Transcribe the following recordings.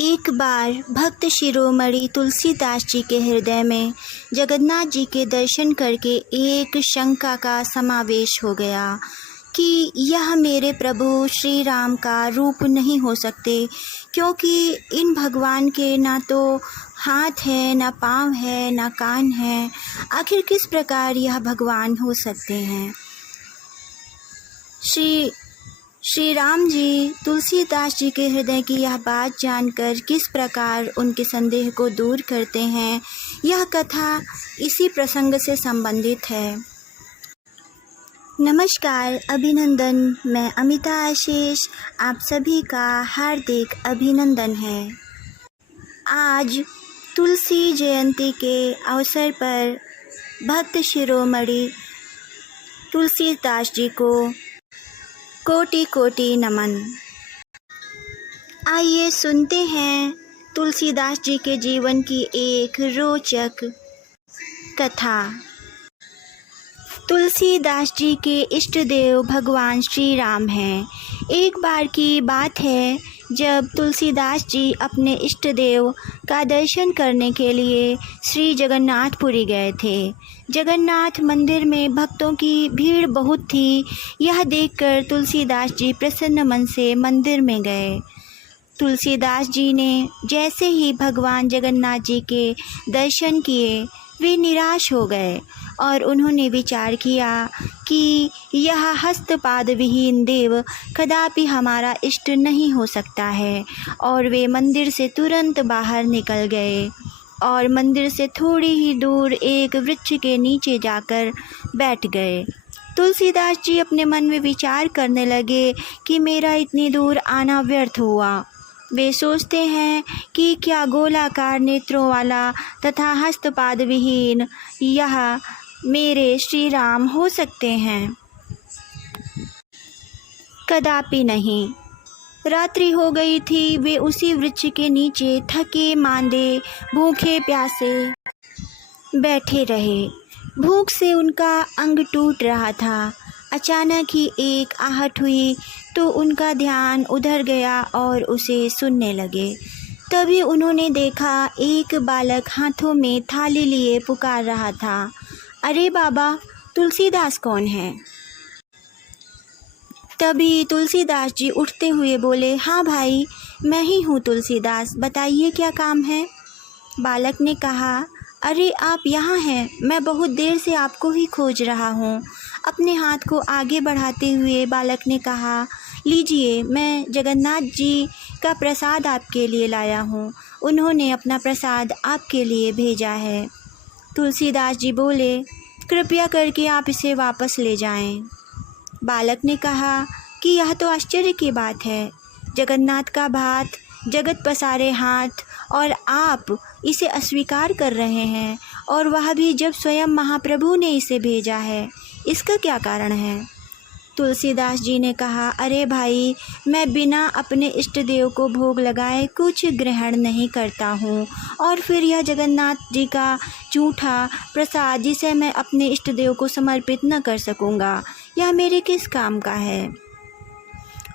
एक बार भक्त शिरोमणि तुलसीदास जी के हृदय में जगन्नाथ जी के दर्शन करके एक शंका का समावेश हो गया कि यह मेरे प्रभु श्री राम का रूप नहीं हो सकते, क्योंकि इन भगवान के ना तो हाथ है, ना पाँव है, ना कान है। आखिर किस प्रकार यह भगवान हो सकते हैं। श्री राम जी तुलसीदास जी के हृदय की यह बात जानकर किस प्रकार उनके संदेह को दूर करते हैं, यह कथा इसी प्रसंग से संबंधित है। नमस्कार, अभिनंदन। मैं अमिता आशीष, आप सभी का हार्दिक अभिनंदन है। आज तुलसी जयंती के अवसर पर भक्त शिरोमणि तुलसीदास जी को कोटि कोटि नमन। आइए सुनते हैं तुलसीदास जी के जीवन की एक रोचक कथा। तुलसीदास जी के इष्ट देव भगवान श्री राम हैं। एक बार की बात है जब तुलसीदास जी अपने इष्ट देव का दर्शन करने के लिए श्री जगन्नाथपुरी गए थे। जगन्नाथ मंदिर में भक्तों की भीड़ बहुत थी। यह देखकर तुलसीदास जी प्रसन्न मन से मंदिर में गए। तुलसीदास जी ने जैसे ही भगवान जगन्नाथ जी के दर्शन किए, वे निराश हो गए और उन्होंने विचार किया कि यह हस्तपाद विहीन देव कदापि हमारा इष्ट नहीं हो सकता है, और वे मंदिर से तुरंत बाहर निकल गए और मंदिर से थोड़ी ही दूर एक वृक्ष के नीचे जाकर बैठ गए। तुलसीदास जी अपने मन में विचार करने लगे कि मेरा इतनी दूर आना व्यर्थ हुआ। वे सोचते हैं कि क्या गोलाकार नेत्रों वाला तथा हस्तपाद विहीन यह मेरे श्री राम हो सकते हैं? कदापि नहीं। रात्रि हो गई थी। वे उसी वृक्ष के नीचे थके मांदे, भूखे प्यासे बैठे रहे। भूख से उनका अंग टूट रहा था। अचानक ही एक आहट हुई तो उनका ध्यान उधर गया और उसे सुनने लगे। तभी उन्होंने देखा एक बालक हाथों में थाली लिए पुकार रहा था, अरे बाबा, तुलसीदास कौन है? तभी तुलसीदास जी उठते हुए बोले, हाँ भाई, मैं ही हूँ तुलसीदास, बताइए क्या काम है? बालक ने कहा, अरे आप यहाँ हैं, मैं बहुत देर से आपको ही खोज रहा हूँ। अपने हाथ को आगे बढ़ाते हुए बालक ने कहा, लीजिए, मैं जगन्नाथ जी का प्रसाद आपके लिए लाया हूँ। उन्होंने अपना प्रसाद आपके लिए भेजा है। तुलसीदास जी बोले, कृपया करके आप इसे वापस ले जाएं। बालक ने कहा कि यह तो आश्चर्य की बात है। जगन्नाथ का भात, जगत पसारे हाथ, और आप इसे अस्वीकार कर रहे हैं, और वह भी जब स्वयं महाप्रभु ने इसे भेजा है। इसका क्या कारण है? तुलसीदास जी ने कहा, अरे भाई, मैं बिना अपने इष्ट देव को भोग लगाए कुछ ग्रहण नहीं करता हूँ, और फिर यह जगन्नाथ जी का झूठा प्रसाद जिसे मैं अपने इष्ट देव को समर्पित न कर सकूँगा, यह मेरे किस काम का है?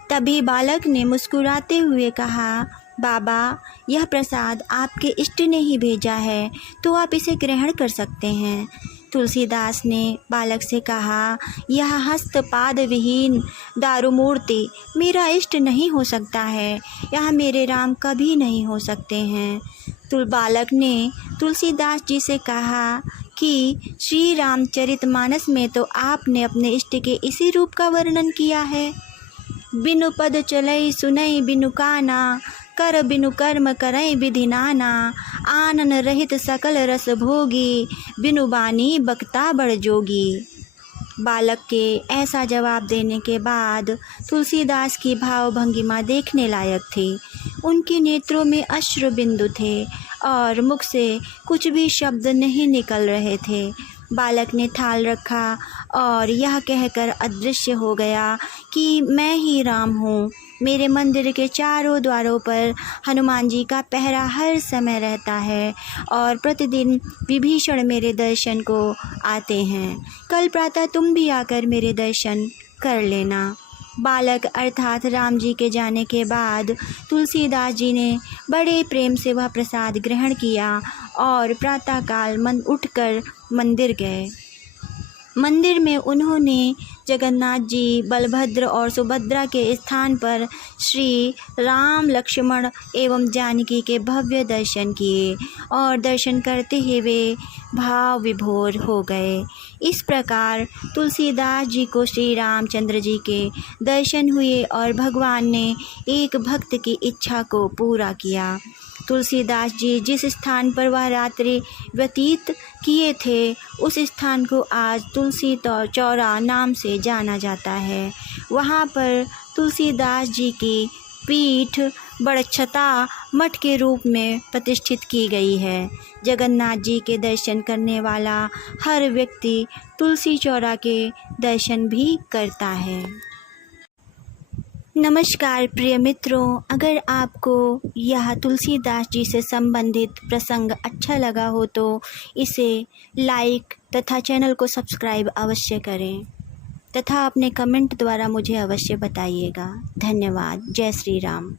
तभी बालक ने मुस्कुराते हुए कहा, बाबा, यह प्रसाद आपके इष्ट ने ही भेजा है, तो आप इसे ग्रहण कर सकते हैं। तुलसीदास ने बालक से कहा, यह हस्तपाद विहीन दारुमूर्ति मेरा इष्ट नहीं हो सकता है, यह मेरे राम कभी नहीं हो सकते हैं। बालक ने तुलसीदास जी से कहा कि श्री रामचरितमानस में तो आपने अपने इष्ट के इसी रूप का वर्णन किया है। बिनु पद चलई सुनई बिनु काना, कर बिनु कर्म करई विधि नाना, आनन रहित सकल रस भोगी, बिनु बानी बक्ता बड़ जोगी। बालक के ऐसा जवाब देने के बाद तुलसीदास की भावभंगिमा देखने लायक थी। उनके नेत्रों में अश्रु बिंदु थे और मुख से कुछ भी शब्द नहीं निकल रहे थे। बालक ने थाल रखा और यह कहकर अदृश्य हो गया कि मैं ही राम हूँ। मेरे मंदिर के चारों द्वारों पर हनुमान जी का पहरा हर समय रहता है और प्रतिदिन विभीषण मेरे दर्शन को आते हैं। कल प्रातः तुम भी आकर मेरे दर्शन कर लेना। बालक अर्थात राम जी के जाने के बाद तुलसीदास जी ने बड़े प्रेम से वह प्रसाद ग्रहण किया और प्रातःकाल उठकर मंदिर गए। मंदिर में उन्होंने जगन्नाथ जी, बलभद्र और सुभद्रा के स्थान पर श्री राम, लक्ष्मण एवं जानकी के भव्य दर्शन किए और दर्शन करते ही वे भाव विभोर हो गए। इस प्रकार तुलसीदास जी को श्री रामचंद्र जी के दर्शन हुए और भगवान ने एक भक्त की इच्छा को पूरा किया। तुलसीदास जी जिस स्थान पर वह रात्रि व्यतीत किए थे, उस स्थान को आज तुलसी चौरा नाम से जाना जाता है। वहाँ पर तुलसीदास जी की पीठ बड़च्छता मठ के रूप में प्रतिष्ठित की गई है। जगन्नाथ जी के दर्शन करने वाला हर व्यक्ति तुलसी चौरा के दर्शन भी करता है। नमस्कार प्रिय मित्रों, अगर आपको यह तुलसीदास जी से संबंधित प्रसंग अच्छा लगा हो तो इसे लाइक तथा चैनल को सब्सक्राइब अवश्य करें तथा अपने कमेंट द्वारा मुझे अवश्य बताइएगा। धन्यवाद। जय श्री राम।